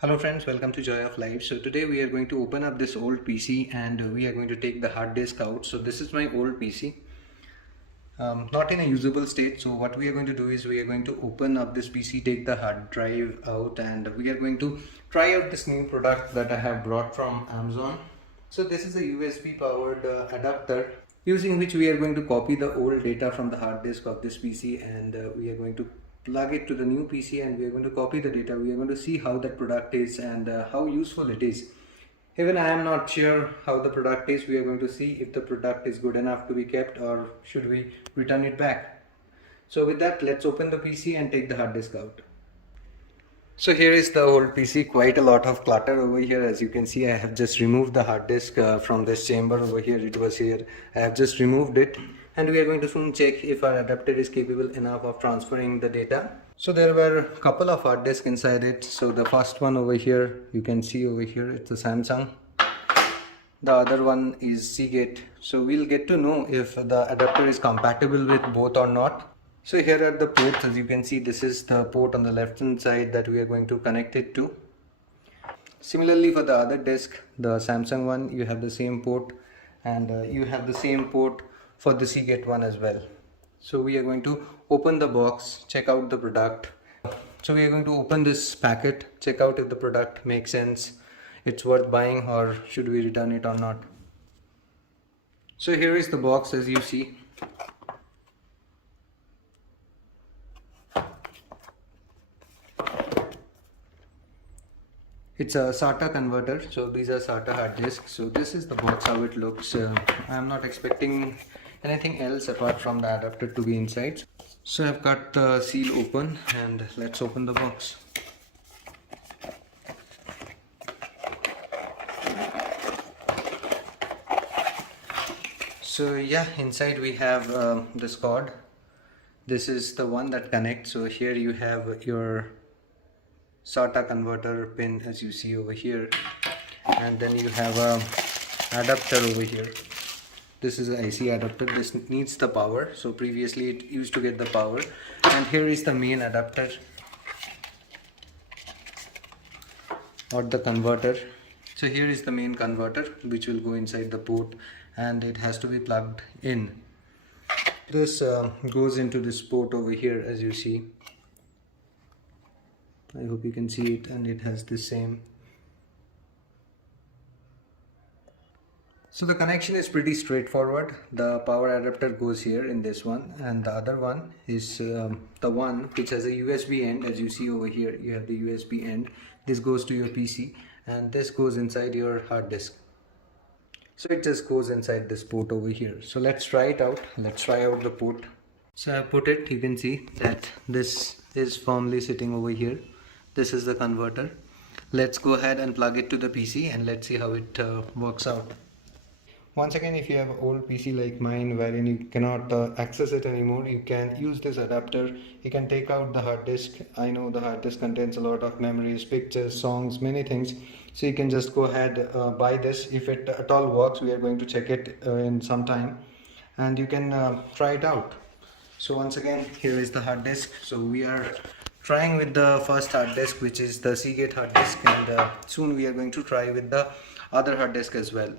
Hello friends, welcome to Joy of Life. So today we are going to open up this old PC and we are going to take the hard disk out. So this is my old PC, not in a usable state. So what we are going to do is we are going to open up this PC, take the hard drive out, and we are going to try out this new product that I have brought from Amazon. So this is a USB powered adapter using which we are going to copy the old data from the hard disk of this PC, and we are going to plug it to the new PC and we are going to copy the data. We are going to see how that product is and how useful it is. Even I am not sure how the product is. We are going to see if the product is good enough to be kept or should we return it back. So with that, let's open the PC and take the hard disk out. So here is the old PC, quite a lot of clutter over here. As you can see, I have just removed the hard disk from this chamber over here. It was here. I have just removed it and we are going to soon check if our adapter is capable enough of transferring the data. So there were a couple of hard disks inside it. So the first one over here, you can see over here, it's a Samsung. The other one is Seagate. So we'll get to know if the adapter is compatible with both or not. So here are the ports. As you can see, this is the port on the left hand side that we are going to connect it to. Similarly for the other disk, the Samsung one, you have the same port and you have the same port for the Seagate one as well. So we are going to open the box, check out the product. So we are going to open this packet, check out if the product makes sense, it's worth buying, or should we return it or not. So here is the box, as you see. It's a SATA converter, so these are SATA hard disks. So this is the box, how it looks. I'm not expecting anything else apart from the adapter to be inside. So I've cut the seal open and let's open the box. So yeah, inside we have this cord. This is the one that connects. So here you have your SATA converter pin, as you see over here, and then you have a adapter over here. This is an IC adapter. This needs the power, so previously it used to get the power. And here is the main adapter or the converter. So here is the main converter which will go inside the port and it has to be plugged in. This goes into this port over here, as you see. I hope you can see it, and it has the same. So the connection is pretty straightforward. The power adapter goes here in this one, and the other one is the one which has a USB end. As you see over here, you have the USB end. This goes to your PC and this goes inside your hard disk. So it just goes inside this port over here. So let's try it out. Let's try out the port. So I put it, you can see that this is firmly sitting over here. This is the converter. Let's go ahead and plug it to the PC and let's see how it works out. Once again, if you have an old PC like mine wherein you cannot access it anymore, you can use this adapter. You can take out the hard disk. I know the hard disk contains a lot of memories, pictures, songs, many things. So you can just go ahead, buy this. If it at all works, we are going to check it in some time and you can try it out. So once again, here is the hard disk. So we are trying with the first hard disk, which is the Seagate hard disk, and soon we are going to try with the other hard disk as well.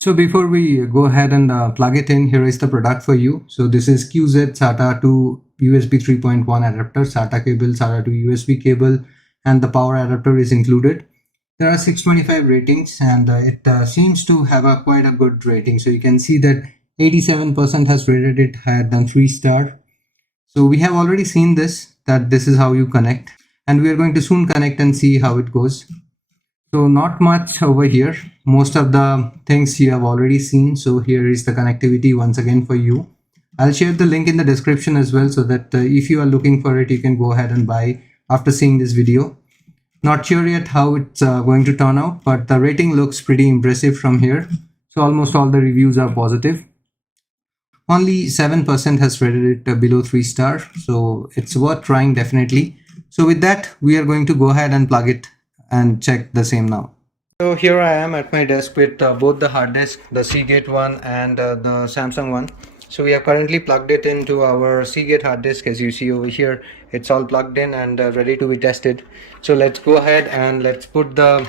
So before we go ahead and plug it in, here is the product for you. So this is QZ SATA to USB 3.1 adapter, SATA cable, SATA to USB cable, and the power adapter is included. There are 625 ratings and it seems to have quite a good rating. So you can see that 87% has rated it higher than 3-star. So we have already seen this, that this is how you connect, and we are going to soon connect and see how it goes. So not much over here. Most of the things you have already seen. So here is the connectivity once again for you. I'll share the link in the description as well, so that if you are looking for it, you can go ahead and buy after seeing this video. Not sure yet how it's going to turn out, but the rating looks pretty impressive from here. So almost all the reviews are positive. Only 7% has rated it below 3-star, so it's worth trying definitely. So with that, we are going to go ahead and plug it and check the same now. So here I am at my desk with both the hard disk, the Seagate one and the Samsung one. So we have currently plugged it into our Seagate hard disk. As you see over here, it's all plugged in and ready to be tested. So let's go ahead and let's put the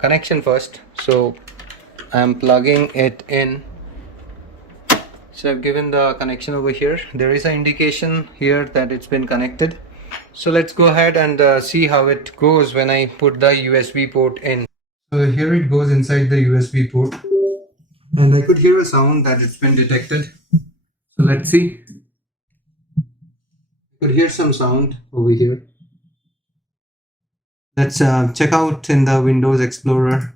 connection first. So I'm plugging it in. So I've given the connection over here. There is an indication here that it's been connected. So let's go ahead and see how it goes when I put the USB port in. So here it goes inside the USB port, and I could hear a sound that it's been detected. So let's see. I could hear some sound over here. Let's check out in the Windows Explorer.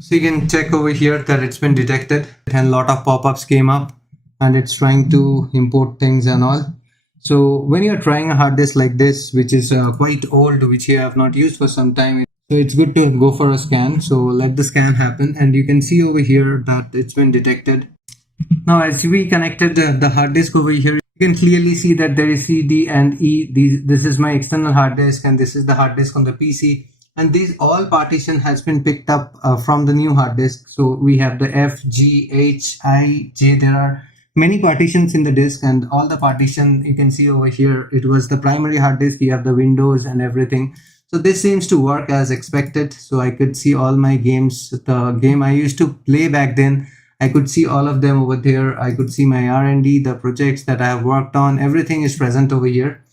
So you can check over here that it's been detected, and a lot of pop-ups came up, and it's trying to import things and all. So when you're trying a hard disk like this, which is quite old, which you have not used for some time, so it's good to go for a scan. So let the scan happen, and you can see over here that it's been detected. Now as we connected the hard disk over here, you can clearly see that there is C, D and E. This is my external hard disk, and this is the hard disk on the PC. And these all partition has been picked up from the new hard disk. So we have the F, G, H, I, J. There are many partitions in the disk, and all the partition you can see over here, it was the primary hard disk. You have the Windows and everything. So this seems to work as expected. So I could see all my games, the game I used to play back then, I could see all of them over there. I could see my R&D, the projects that I have worked on, everything is present over here.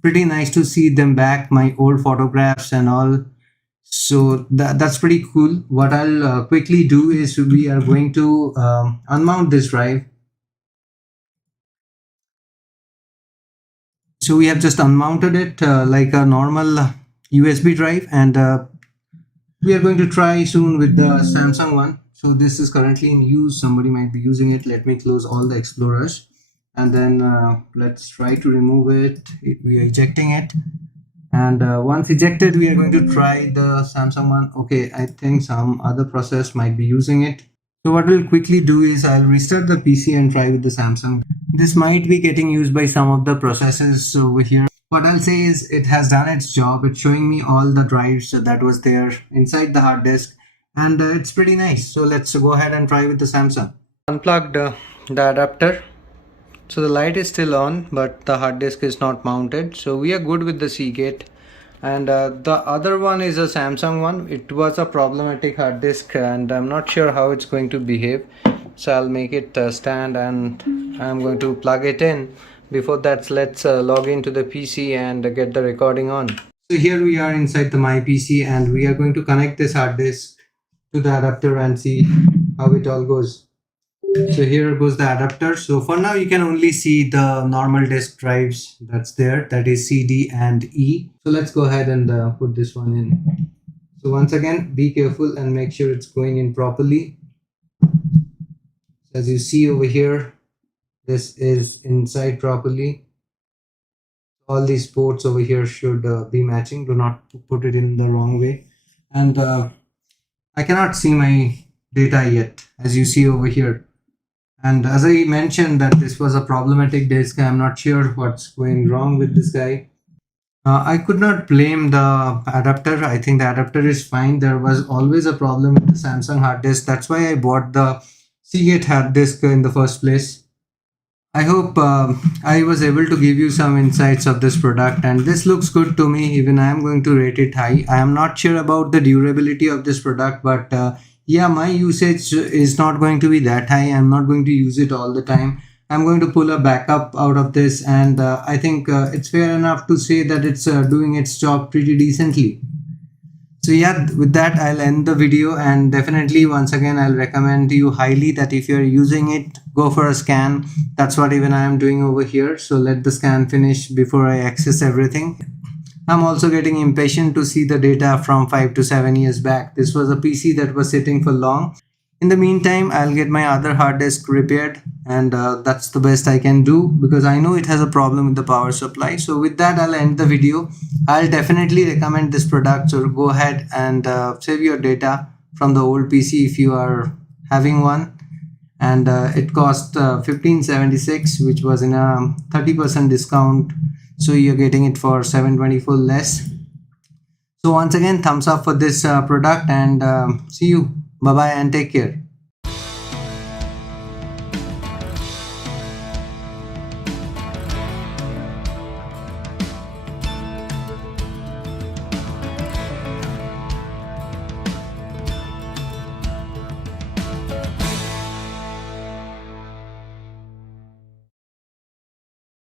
Pretty nice to see them back, my old photographs and all. So that's pretty cool. What I'll quickly do is we are going to unmount this drive. So we have just unmounted it like a normal USB drive, and we are going to try soon with the Samsung one. So this is currently in use. Somebody might be using it. Let me close all the explorers, and then let's try to remove it. We are ejecting it, and once ejected, we are going to try the Samsung one. Okay, I think some other process might be using it. So what we'll quickly do is I'll restart the PC and try with the Samsung. This might be getting used by some of the processes over here. What I'll say is it has done its job. It's showing me all the drives that was there inside the hard disk, and it's pretty nice. So let's go ahead and try with the Samsung. Unplugged the adapter. So the light is still on, but the hard disk is not mounted. So we are good with the Seagate. And the other one is a Samsung one. It was a problematic hard disk, and I'm not sure how it's going to behave. So I'll make it stand, and I'm going to plug it in. Before that, let's log into the PC and get the recording on. So here we are inside the My PC, and we are going to connect this hard disk to the adapter and see how it all goes. So here goes the adapter. So for now you can only see the normal disk drives that's there, that is C, D and E. So let's go ahead and put this one in. So once again, be careful and make sure it's going in properly. As you see over here, this is inside properly. All these ports over here should be matching. Do not put it in the wrong way. And I cannot see my data yet, as you see over here. And as I mentioned that this was a problematic disk, I'm not sure what's going wrong with this guy. I could not blame the adapter. I think the adapter is fine. There was always a problem with the Samsung hard disk. That's why I bought the Seagate hard disk in the first place. I hope I was able to give you some insights of this product, and this looks good to me. Even I am going to rate it high. I am not sure about the durability of this product, but yeah, my usage is not going to be that high. I'm not going to use it all the time. I'm going to pull a backup out of this, and I think it's fair enough to say that it's doing its job pretty decently. So yeah, with that I'll end the video, and definitely once again I'll recommend you highly that if you're using it, go for a scan. That's what even I am doing over here. So let the scan finish before I access everything. I'm also getting impatient to see the data from 5 to 7 years back. This was a PC that was sitting for long. In the meantime, I'll get my other hard disk repaired, and that's the best I can do because I know it has a problem with the power supply. So with that, I'll end the video. I'll definitely recommend this product, so go ahead and save your data from the old PC if you are having one. And it cost $1576, which was in a 30% discount. So you're getting it for $724 less. So once again, thumbs up for this product, and see you. Bye bye and take care.